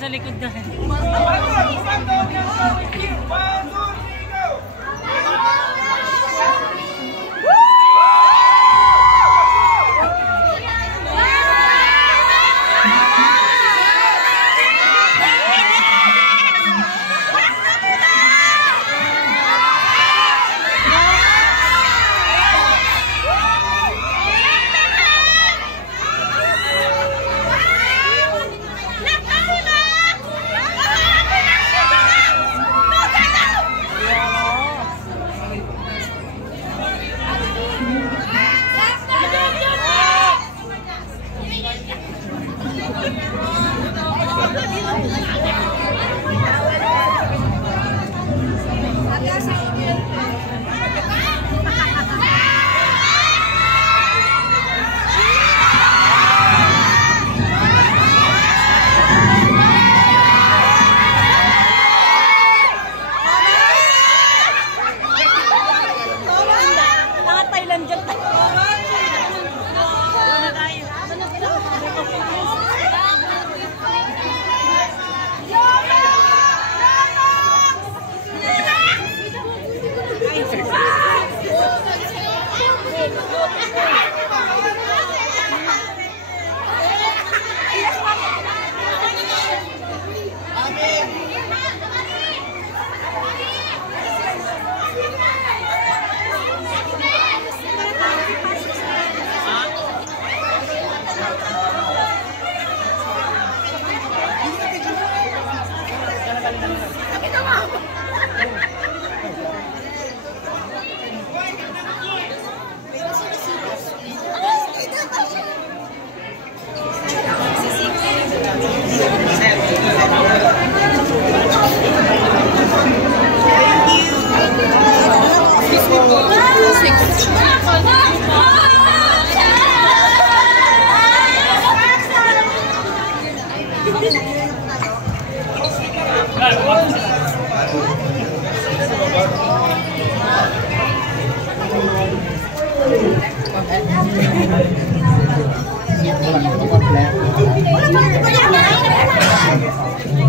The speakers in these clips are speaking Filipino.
Sa likod na.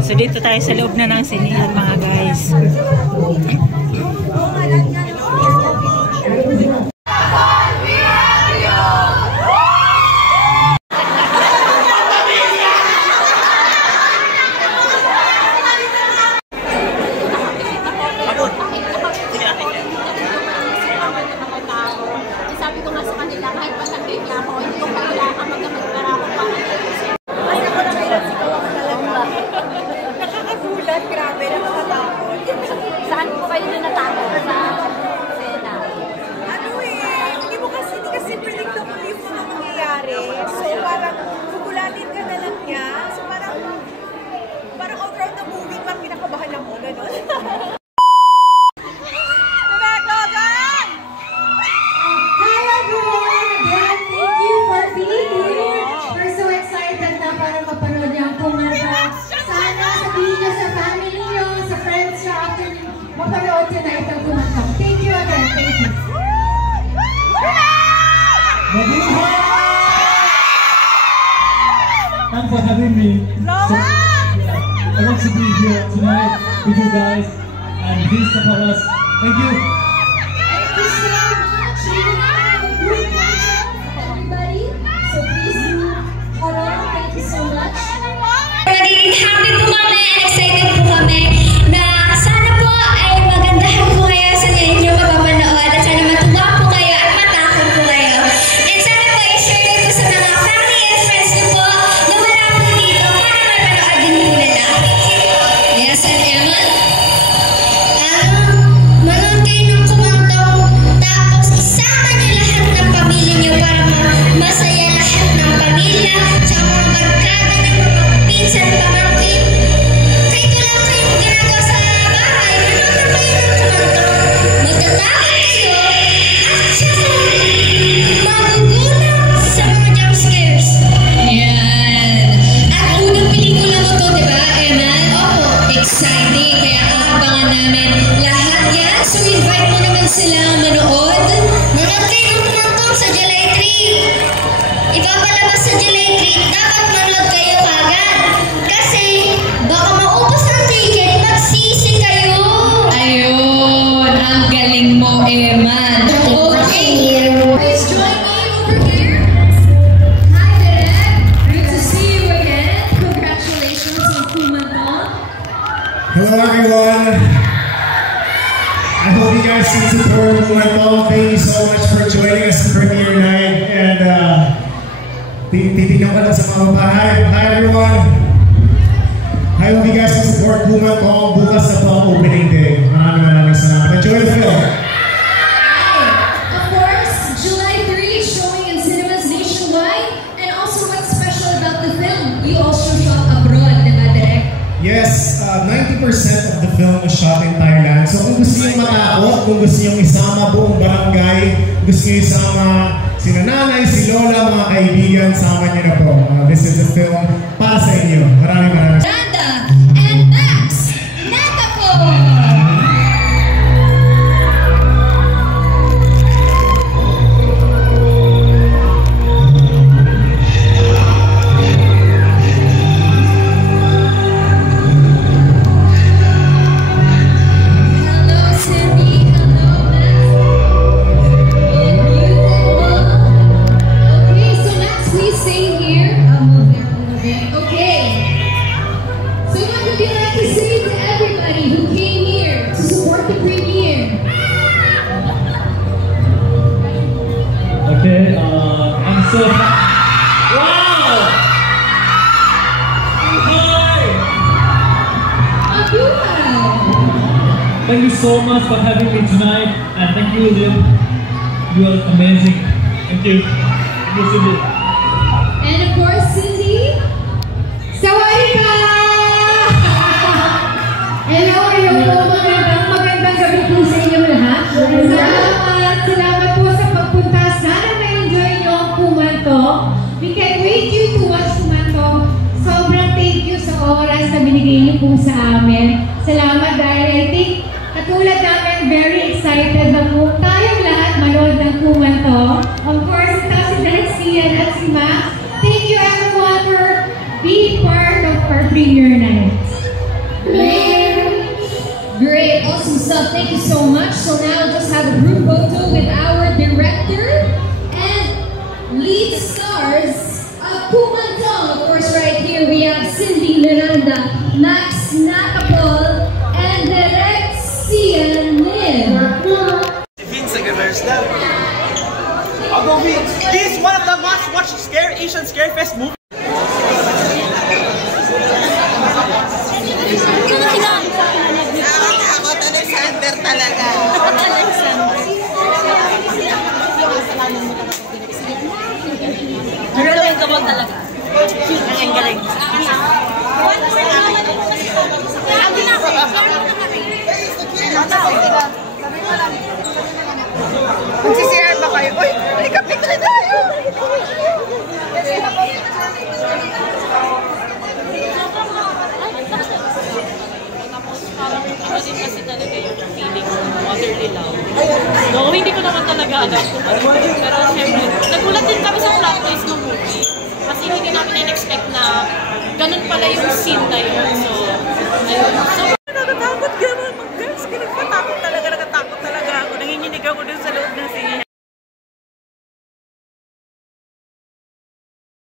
So dito tayo sa loob na ng sinihan mga guys. Thanks for having me. So, I want to be here tonight with you guys and please support us. Thank you. Thank you so much. We're gonna have a group photo, everybody. So please, hello. Thank you so much. Naging happy po kami and excited po kami na sana po ay magandahan po kayo sa inyo mapapanood at sana matuwa po kayo at matakot po kayo. And sana po i-share niyo po sa mga family and friends niyo po na wala po dito para mapanood din po nila. Yes, and Emma? Manood kayo ng kumantong tapos isama niyo lahat ng pamilya niyo para masaya lahat ng pamilya sa mga barkada ng mga pinsan, pamangkin. Kahit wala kayong ginagawa sa bahay, manood na kayo ng kumantong. Magtatawag kayo at saka magugulat sa mga jump scares. Yan. At unang pelikula mo to, di ba, Emma? Opo, exciting. Kaya aabangan namin lahat yan. So invite mo naman sila manood. Manood kayo ng kumantong. Ang galing mo, Eman. Okay. Please join me over here. Hi, Derek. Good to see you again. Congratulations on Kumantong. Hello everyone. I hope you guys can support Kumantong. Thank you so much for joining us for premiere night. And titignan ko lang sa mga bahay. Hi everyone. I hope you guys can support Kumantong bukas sa opening day. Maraming salamat. Enjoy the film. Of course, July 3 showing in cinemas nationwide. And also, what's special about the film? You also shot abroad, diba, Derek? Yes, 90% of the film was shot in Thailand. So kung gusto niyo matakot, kung gusto niyo isama buong barangay, gusto niyo isama si nanay, si lola, mga kaibigan, sama niyo na po. This is a film para sa inyo. Maraming Randa and Max Nakapo! Okay, I'm so wow! Hi! Thank you so much for having me tonight, and thank you, Liv. You are amazing. Thank you. Thank you, Cindy. And of course, Cindy. Sawadika! Hello, magandang gabi po sa inyong lahat. Salamat po sa pagpunta. Sana na-enjoy nyo ang Kumantong. We can't wait you to watch Kumantong. Sobrang thank you sa oras na binigay niyo po sa amin. Salamat dahil I think katulad namin very excited na po tayong lahat manood ng Kumantong. Of course, ito si Dalexian at si Max. Thank you everyone for being part of our premiere night. Great, awesome stuff. Thank you so much. So now we'll just have a group photo with our director and lead stars of Kumantong. Of course, right here we have Cindy Miranda, Max Nakapol, and Dalexian Lim. Vince Aguilar's dad. I'll go Vince. He's one of the must-watch Asian Scare Fest movies. Alexander talaga. Galing ka mo talaga. Galing. Magsisiyar ba kayo? Uy, halika-picture tayo! Parang iba din kasi talaga yung feeling ng motherly love. No, hindi ko naman talaga alam kung ano. Pero syempre, nagulat din kami sa plot twist ng movie. Kasi hindi namin in-expect na ganun pala yung scene na yun. So, ayun. So, Nakatakot gano'n. Guys, nakatakot talaga ako. Nanginginig ako dun sa loob ng scene.